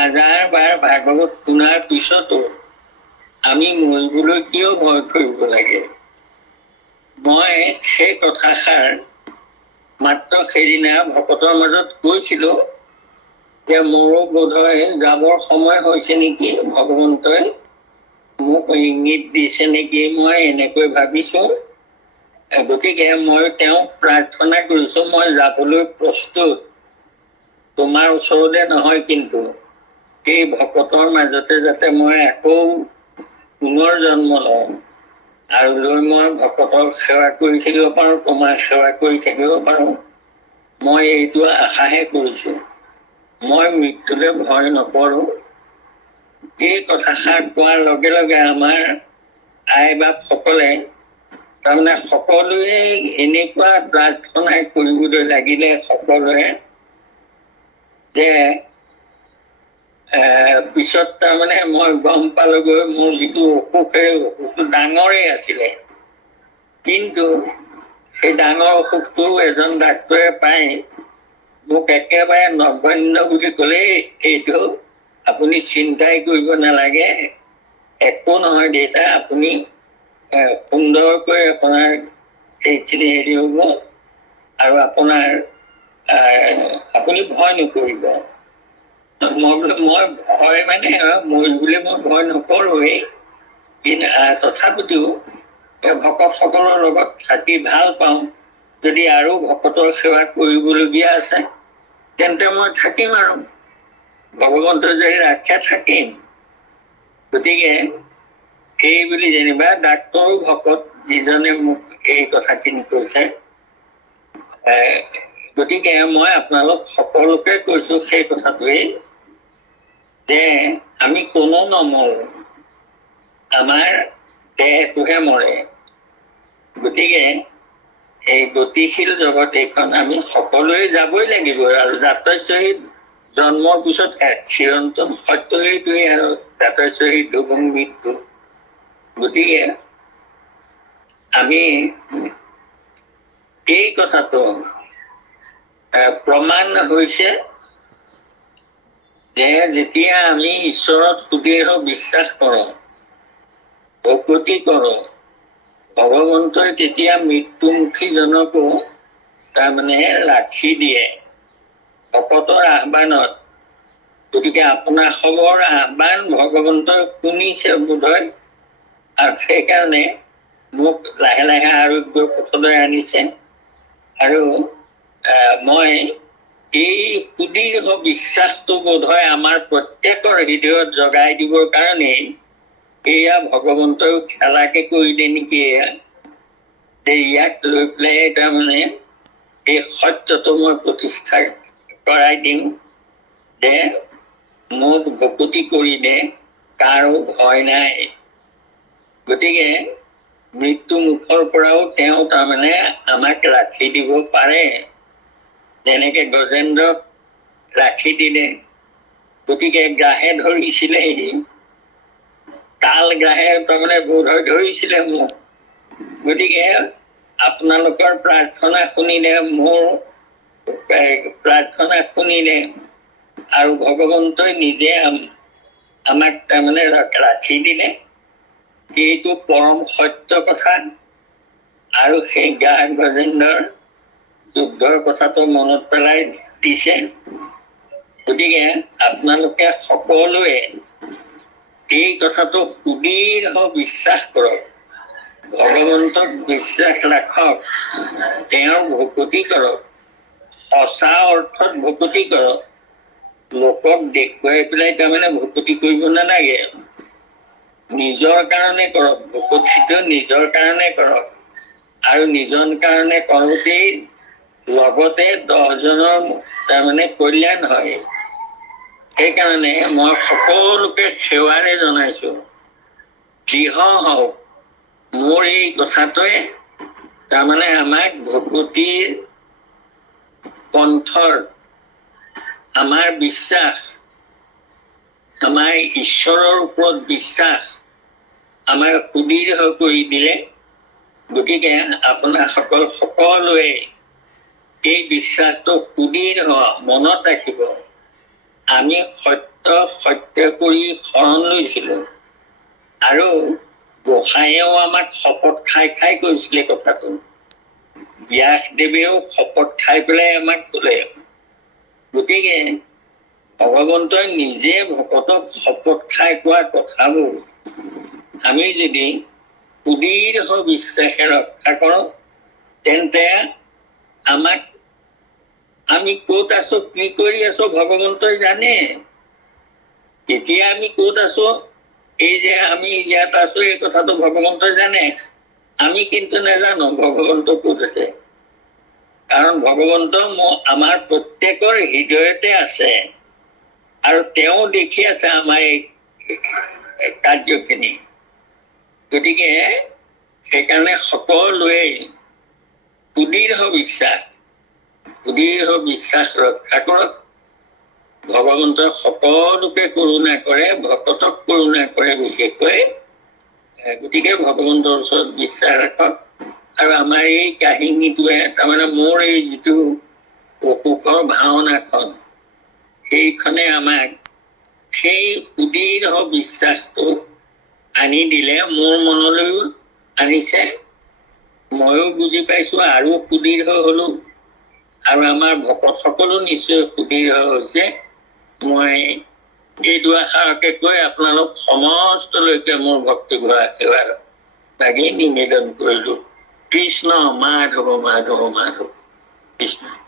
হাজাৰবাৰ ভাগৱত শুনাৰ পিছতো আমি মৰিবলৈ কিয় ভয় কৰিব লাগে? মই সেই কথাষাৰ মাত্ৰ সেইদিনা ভকতৰ মাজত কৈছিলোঁ যে মোৰো বোধহয় যাবৰ সময় হৈছে নেকি, ভগৱন্তই মোক ইংগিত দিছে নেকি, মই এনেকৈ ভাবিছোঁ। গতিকে মই তেওঁক প্ৰাৰ্থনা কৰিছোঁ, মই যাবলৈ প্ৰস্তুত। তোমাৰ ওচৰতে নহয়, কিন্তু এই ভকতৰ মাজতে যাতে মই আকৌ পুনৰ জন্ম লওঁ আৰু লৈ মই ভকতক সেৱা কৰি থাকিব পাৰোঁ, তোমাৰ সেৱা কৰি থাকিব পাৰোঁ, মই এইটো আশাহে কৰিছোঁ। মই মৃত্যুলৈ ভয় নকৰোঁ। এই কথাষাৰ কোৱাৰ লগে লগে আমাৰ আই বাপসকলে তাৰমানে সকলোৱে এনেকুৱা প্ৰাৰ্থনা কৰিবলৈ লাগিলে, সকলোৱে যে পিছত তাৰমানে মই গম পালোগৈ মোৰ যিটো অসুখটো ডাঙৰেই আছিলে, কিন্তু সেই ডাঙৰ অসুখটো এজন ডাক্তৰে পাই মোক একেবাৰে নগণ্য বুলি ক'লে, এইটো আপুনি চিন্তাই কৰিব নালাগে, একো নহয় দেউতা, আপুনি সুন্দৰকৈ আপোনাৰ এইখিনি হেৰি হ'ব আৰু আপুনি ভয় নকৰিব। মই বোলো মই ভয় মানে মৰিবলৈ মই ভয় নকৰোঁৱেই, কিন্তু তথাপিতো ভকতসকলৰ লগত থাকি ভাল পাওঁ। যদি আৰু ভকতৰ সেৱা কৰিবলগীয়া আছে তেন্তে মই থাকিম, আৰু ভগৱন্তৰ যদি ৰাখে থাকিম। গতিকে এই বুলি যেনিবা ডাক্তৰো ভকত যিজনে মোক এই কথাখিনি কৈছে। গতিকে মই আপোনালোক সকলোকে কৈছোঁ সেই কথাটোৱেই যে আমি কোনো নমৰোঁ, আমাৰ দেহটোহে মৰে। গতিকে এই গতিশীল জগত এইখন আমি সকলোৱে যাবই লাগিব, আৰু জাতস্যহীত জন্মৰ পিছত চিৰন্তন সত্য সেইটোৱেই, আৰু জাতস্যহীত ধ্ৰুৱং মৃত্যু। গতিকে আমি এই কথাটো প্ৰমাণ হৈছে যে যেতিয়া আমি ঈশ্বৰৰ সুদৃঢ় বিশ্বাস কৰোঁ, ভক্তি কৰোঁ, ভগৱন্তই তেতিয়া মৃত্যুমুখীজনকো তাৰমানে ৰাখি দিয়ে ভকতৰ আহ্বানত। গতিকে আপোনাৰ খবৰ আহ্বান ভগৱন্তই শুনিছে বোধহয়, আৰু সেইকাৰণে মোক লাহে লাহে আৰোগ্যৰ পথলৈ আনিছে। আৰু মই এই সুদৃঢ় বিশ্বাসটো বোধহয় আমাৰ প্ৰত্যেকৰ হৃদয়ত জগাই দিবৰ কাৰণেই এয়া ভগৱন্তই খেলাকে কৰিলে নেকি, এয়া যে ইয়াক লৈ পেলাই তাৰমানে এই সত্যটো মই প্ৰতিষ্ঠা কৰাই দিম যে মোক ভকতি কৰিলে কাৰো ভয় নাই। গতিকে মৃত্যু মুখৰ পৰাও তেওঁ তাৰমানে আমাক ৰাখি দিব পাৰে, যেনেকে গজেন্দ্ৰক ৰাখি দিলে। গতিকে গ্ৰাহে ধৰিছিলে, তাল গ্ৰাহে তাৰমানে বোধহয় ধৰিছিলে মোক। গতিকে আপোনালোকৰ প্ৰাৰ্থনা শুনিলে, মোৰ প্ৰাৰ্থনা শুনিলে, আৰু ভগৱন্তই নিজে আমাক তাৰমানে ৰাখি দিলে, এইটো পৰম সত্য কথা। আৰু সেই গজেন্দ্ৰৰ যুদ্ধৰ কথাটো মনত পেলাই দিছে। গতিকে আপোনালোকে সকলোৱে এই কথাটো সুদৃঢ় বিশ্বাস কৰক, ভগৱন্তক বিশ্বাস ৰাখক, তেওঁৰ ভকতি কৰক, সঁচা অৰ্থত ভকতি কৰক। লোকক দেখুৱাই পেলাই তাৰমানে ভকতি কৰিব নালাগে, নিজৰ কাৰণে কৰক, ভকতিটো নিজৰ কাৰণে কৰক, আৰু নিজৰ কাৰণে কৰোঁতেই লগতে 10জনৰ তাৰমানে কল্যাণ হয়। সেইকাৰণে মই সকলোকে সেৱাৰে জনাইছোঁ, যিহ হওক মোৰ এই কথাটোৱে তাৰমানে আমাক ভকতিৰ পন্থৰ আমাৰ বিশ্বাস, আমাৰ ঈশ্বৰৰ ওপৰত বিশ্বাস আমাক সুদৃঢ় কৰি দিলে। গতিকে আপোনাসকল সকলোৱে এই বিশ্বাসটো সুদৃঢ় মনত ৰাখিব। আমি সত্য সত্য কৰি শৰণ লৈছিলো আৰু গোসাঁয়েও আমাক শপত খাই খাই কৈছিলে কথাটো। ব্যাসদেৱেও শপত খাই পেলাই আমাক ক'লে। গতিকে ভগৱন্তই নিজে ভকতক শপত খাই কোৱা কথাবোৰ আমি যদি সুদৃঢ় বিশ্বাসে ৰক্ষা কৰোঁ, তেন্তে আমাক আমি ক'ত আছো, কি কৰি আছো ভগৱন্তই জানে। এতিয়া আমি ক'ত আছো, এই যে আমি ইয়াত আছো, এই কথাটো ভগৱন্তই জানে। আমি কিন্তু নাজানো ভগৱন্ত ক'ত আছে। কাৰণ ভগৱন্ত আমাৰ প্ৰত্যেকৰ হৃদয়তে আছে আৰু তেওঁ দেখি আছে আমাৰ এই কাৰ্যখিনি। গতিকে সেইকাৰণে সকলোৱে সুদৃঢ় বিশ্বাস ৰক্ষা কৰক। ভগৱন্তই সকলোকে কৰোণা কৰে, ভকতক কৰোণা কৰে বিশেষকৈ। গতিকে ভগৱন্তৰ ওচৰত বিশ্বাস ৰাখক। আৰু আমাৰ এই কাহিনীটোৱে তাৰমানে মোৰ এই যিটো অসুখৰ ভাওনাখন, সেইখনে আমাক সেই সুদৃঢ় বিশ্বাসটো আনি দিলে। মোৰ মনলৈও আনিছে, ময়ো বুজি পাইছো আৰু সুদৃঢ় হলো, আৰু আমাৰ ভকতসকলো নিশ্চয় সুদৃঢ় হৈছে। মই এই দুআষাৰকে কৈ আপোনালোক সমস্তলৈকে মোৰ ভক্তিভৰা আশীৰ্বাদ লাগি নিবেদন কৰিলো। কৃষ্ণ মাধৱ মাধৱ মাধৱ কৃষ্ণ।